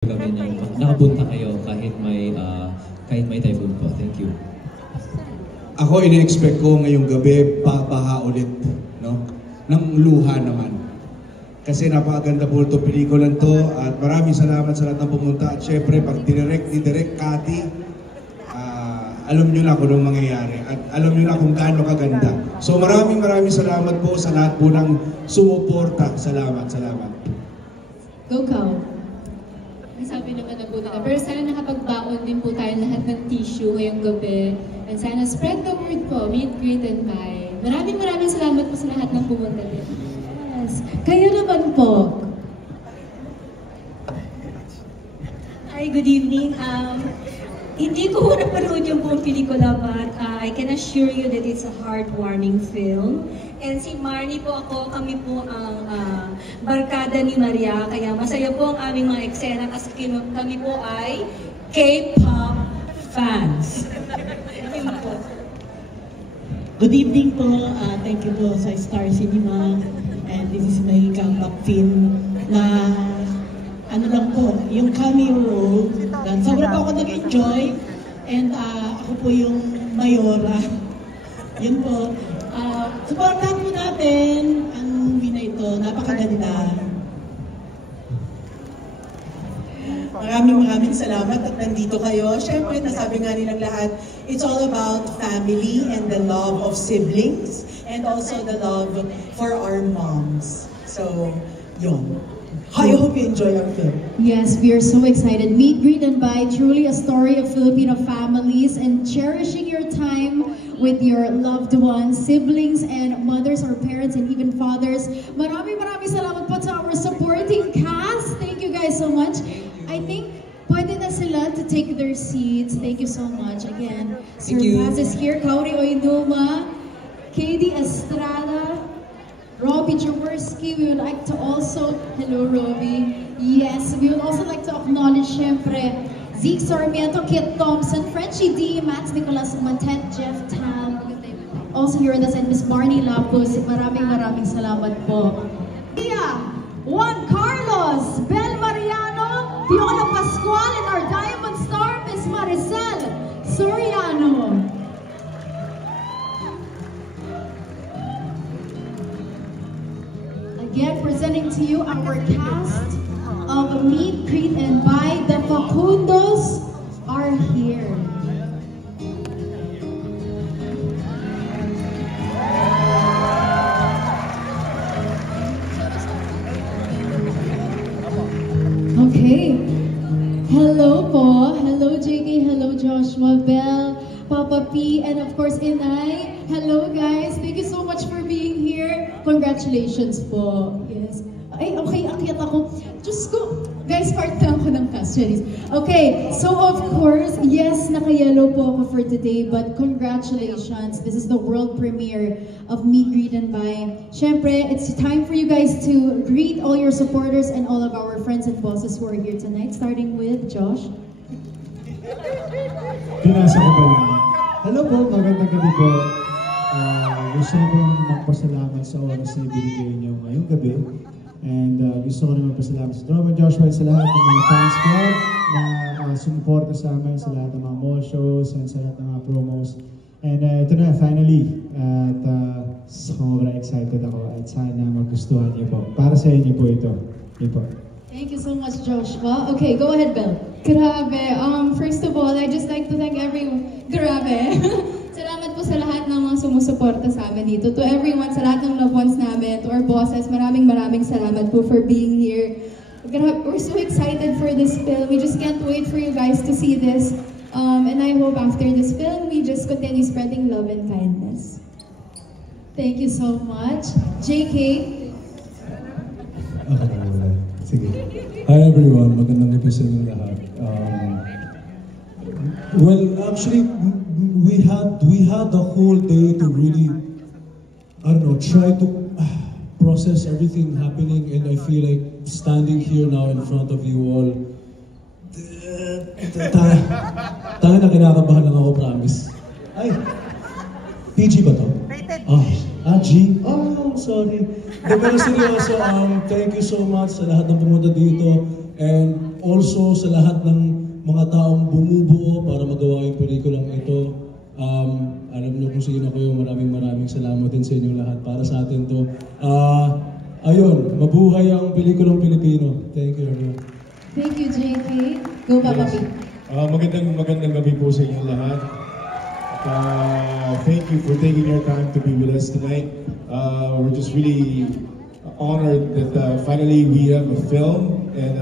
kami ng nakapunta kayo kahit may typhoon po. Thank you. Ako ina-expect ko ngayong gabi baha ulit, no? Nang luha naman. Kasi napakaganda po ito, pelikulan to, at maraming salamat sa lahat ng pumunta. At syempre, pag ni Direk Cathy, alam nyo na kung anong mangyayari at alam nyo na kung gaano kaganda. So maraming salamat po sa lahat po ng sumuporta. Salamat. Go, Kao. Sabi naman na po nila. Pero sana nakapagbaon din po tayo lahat ng tissue ngayong gabi. And sana spread the word po. Meet, greet, and buy. Maraming salamat po sa lahat ng pumunta din. Yes. Kayo naman po. Hi, good evening. Hindi ko napanood yung buong pelikula, but I can assure you that it's a heartwarming film. And si Marnie po kami po ang barkada ni Maria, kaya masaya po ang aming mga eksena kasi kami po ay K-pop fans. Yun po. Good evening po. Thank you po sa Star Cinema. And this is my comeback film na ano lang po, yung cameo role. Sobrang po ako nag-enjoy. And ako po yung Mayora. Yun po. Supportan po natin ang movie na ito. Napakaganda. Maraming salamat at nandito kayo. Siyempre, nasabi nga nilang lahat, it's all about family and the love of siblings and also the love for our moms. So, yun. I hope you enjoy our film. Yes, we are so excited. Meet, greet, and buy. Truly a story of Filipino families and cherishing your time with your loved ones, siblings, and mothers or parents, and even fathers. Maraming salamat po sa our supporting cast. Thank you guys so much. I think pwede na sila to take their seats. Thank you so much. Again, Sir Paz is here, Kauri Oinuma, KD Estrada, Robbie Jaworski. We would like to also, hello Robbie. Yes, we would also like to acknowledge, syempre, Zeke Sarmiento, Kit Thompson, Frenchie D, Max Nicolas Matet, Jeff Tam. Also here with us and Miss Barney Lapus. Maraming salamat po. Juan Carlos, Bel Mariano, Fiona Pascual, and our Diamond Star, Miss Maricel Soriano. Again, presenting to you our cast of Meet, Greet, and Buy. The Facundos are here. Okay. Hello po. Hello JK. Hello Joshua, Bell, Papa P, and of course Inay. Hello guys. Thank you so much for being here. Congratulations po. Yes. Ay, okay. Akyat ako. Diyos ko. Guys, part na ako ng questions. Okay. So of course, yes, naka-yellow po ako for today, but congratulations. This is the world premiere of Meet, Greet, and Buy. Syempre, it's time for you guys to greet all your supporters and all of our friends and bosses who are here tonight, starting with Josh. Pinasa ko ba lang? Hello po, magandang gabi po. Gusto ko magpasalamat sa oras na ibinigay niyo ngayong gabi. And gusto ko rin magpasalamat sa Drama Joshua at sa lahat ng mga fans club na sumuporta sa amin sa lahat ng mga mall shows and sa lahat ng mga promos. And ito na, finally. At sobrang excited ako at sana magustuhan niyo po. Para sa inyo po ito. Yun po. Thank you so much, Joshua. Okay, go ahead, Belle. Grabe. First of all, I just like to thank everyone. Grabe. Salamat po sa lahat ng mga sumusuporta sa amin dito. To everyone, sa lahat ng loved ones namin, to our bosses, maraming salamat po for being here. We're so excited for this film. We just can't wait for you guys to see this. And I hope after this film, we just continue spreading love and kindness. Thank you so much. JK? Sige. Hi everyone, magandang gabi sa inyo lahat. Well, actually, we had the whole day to really, I don't know, try to process everything happening, and I feel like standing here now in front of you all, tayo na kinakabahan lang ako, promise. Ay, PG ba to? G? Oh, sorry. Pero seryoso, thank you so much sa lahat ng pumunta dito. And also sa lahat ng mga taong bumubuo para magawa yung pelikulang ito. Alam niyo kung sino kayo, maraming salamat din sa inyong lahat. Para sa atin to. Ayun, mabuhay ang pelikulang Pilipino. Thank you, everyone. Thank you, JK. Go, Papa P. Magandang gabi po sa inyong lahat. Thank you for taking your time to be with us tonight. We're just really honored that finally we have a film, and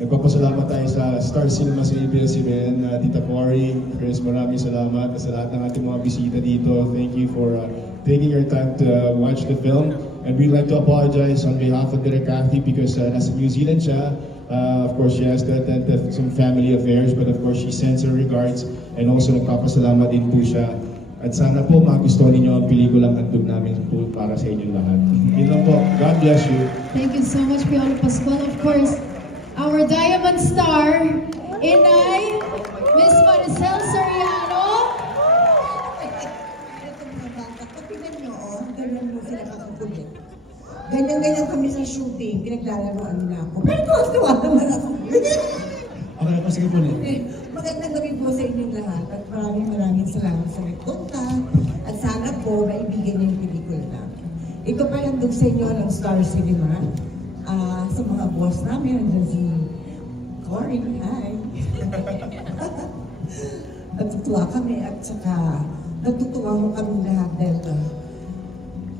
nagpapasalamat tayo sa Star Cinema sa ABS-CBN, Tita Cory, Chris, maraming salamat sa lahat ng ating mga bisita dito. Thank you for taking your time to watch the film. And we'd like to apologize on behalf of Direk Kathy because nasa New Zealand siya. Of course, she has to attend to some family affairs, but of course, she sends her regards, and also nagpapasalamat din po siya. At sana po magustuhan ninyo ang pelikulang handog namin po para sa inyong lahat. Yun lang po. God bless you. Thank you so much, Piolo Pascual. Of course, our Diamond Star, Inay, Miss Maricel Soriano. Ganyan-ganyan kami sa shooting, pinaglalaroan nila ako. Pero tuwa naman ako. Okay, sige po na. Magandang gabi po sa inyong lahat at maraming salamat sa nagpunta at sana po maibigan niyo yung pelikula namin. Ito pa handog sa inyo ng Star Cinema. Sa mga boss namin, nandiyan si Cory, hi! Natutuwa kami at saka natutuwa mo kami lahat dahil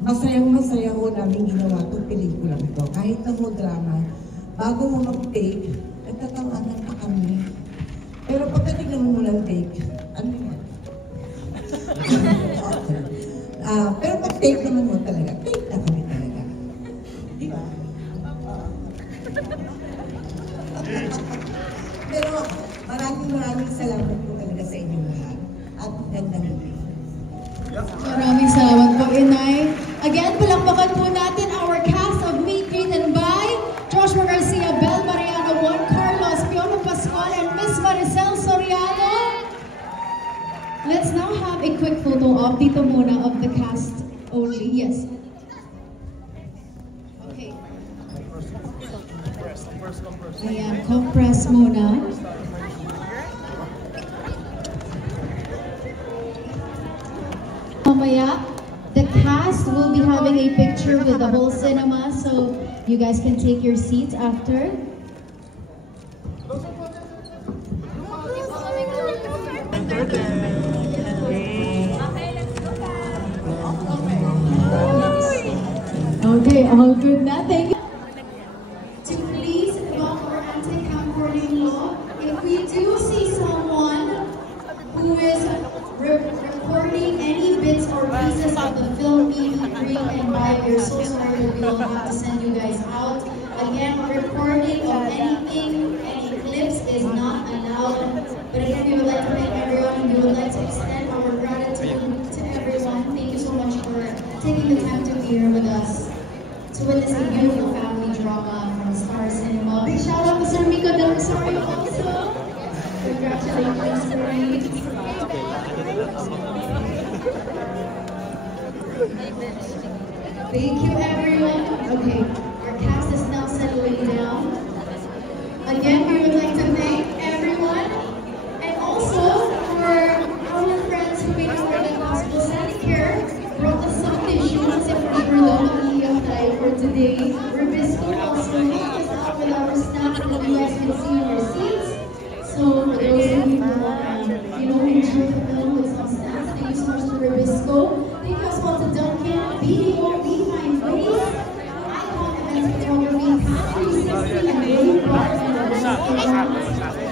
masayang-masaya ko namin ginawa itong pelikula ito. Kahit na mo drama, bago mo mag-take, nagtatawanan pa kami. Pero pagdating naman mo ng take, ano yan? Pero pag-take naman mo talaga, take na kami talaga. Di ba? Pero maraming salamat po talaga sa inyong lahat. At gandang gabi. Maraming salamat po, Inay. Again, palakpakan po natin our cast of Meet, Greet, and Buy. Joshua Garcia, Bel Mariano, Juan Carlos, Piolo Pascual, and Miss Maricel Soriano. Let's now have a quick photo op dito muna of the cast only. Yes. Okay. Ayan, compress muna. Mamaya, the cast will be having a picture with the whole cinema, so you guys can take your seats after. Okay, all good na. Thank you. To please invoke our anti-camcorder law. If we do see someone who is recording any bits or pieces of the film, Meet, Greet, and Buy, we're so sorry that we will have to send you guys out. Again, recording of anything, any clips is not allowed. But again, we would like to thank everyone. We would like to extend our gratitude to everyone. Thank you so much for taking the time to be here with us to witness a beautiful family drama from Star Cinema. Big shout out to Sir Miko Del Rosario also. Congratulations, Sir. Thank you, everyone. Okay, our cast is now settling down. Again, we would like to thank everyone, and also for our friends who made sure that Gospel Care brought us some tissues and for sure that for today. Rubisco also helped us out with our snacks that you guys can see in your seats. So for those of you who enjoy the film with some snacks, thank you so much to Rubisco. Thank you as well to Duncan, BDO, Behind Face, Icon Events Photography, Path 360, and Blue Bar and Rubisco. Maraming salamat.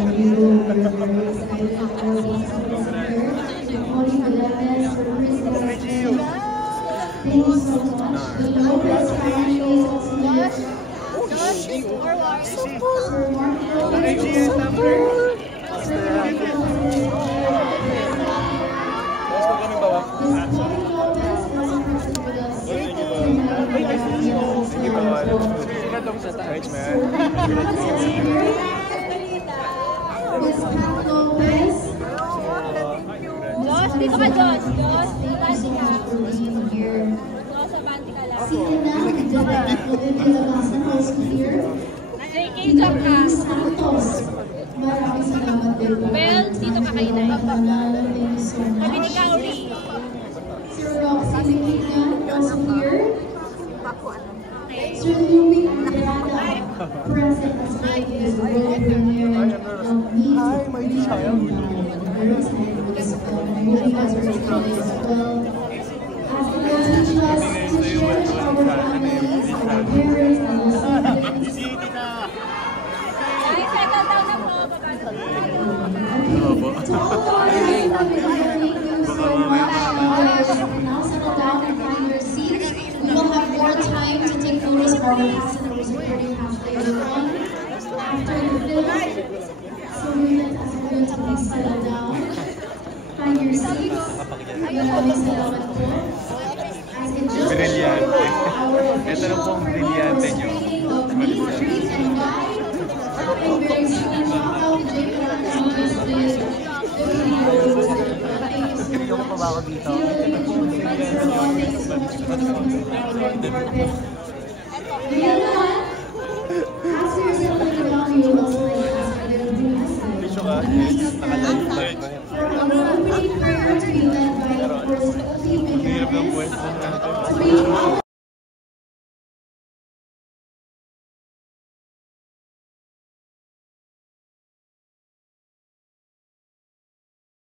And we will be very excited for what's here. Thank you so much. The Lopez family is also here. Sir Mark Lopez is also here. Sir Mark Lopez is here. Miss Chloe Lopez is also present with us. Miss Pat Lopez. Josh, dito ka, Josh. Josh, thank you so much for being here. Josh, abanti ka lang. Sina Olivia Labasan, also here. Tita Grace Santos. Maraming salamat din po. Well, dito ka kainay. Thank you so much. Kami ni Kauri. Sir Roxy Likinan, also here. Sir Louie Grada, present as well is the world premiere of Meet Greet and Buy. Very excited for this film. I hope you guys are excited as well. As the Lord teaches us to cherish our families, our parents, and our siblings. To all of our guys thank you so much. You can now settle down and find your seats. We will have more time to take photos of our cast and the supporting cast later on after the film. So we let us everyone to please settle down. Find your seats. Maraming salamat po. As in just a short while, our official premiere screening of Meet, Greet, and Buy. And very soon, shout out to Jake Miranda who just did the video. Thank you so much. Thank you so much for coming to red carpet. Ngayon naman, after settling down, you will also like to ask for their booths. For our opening prayer to be led by, of course, the team in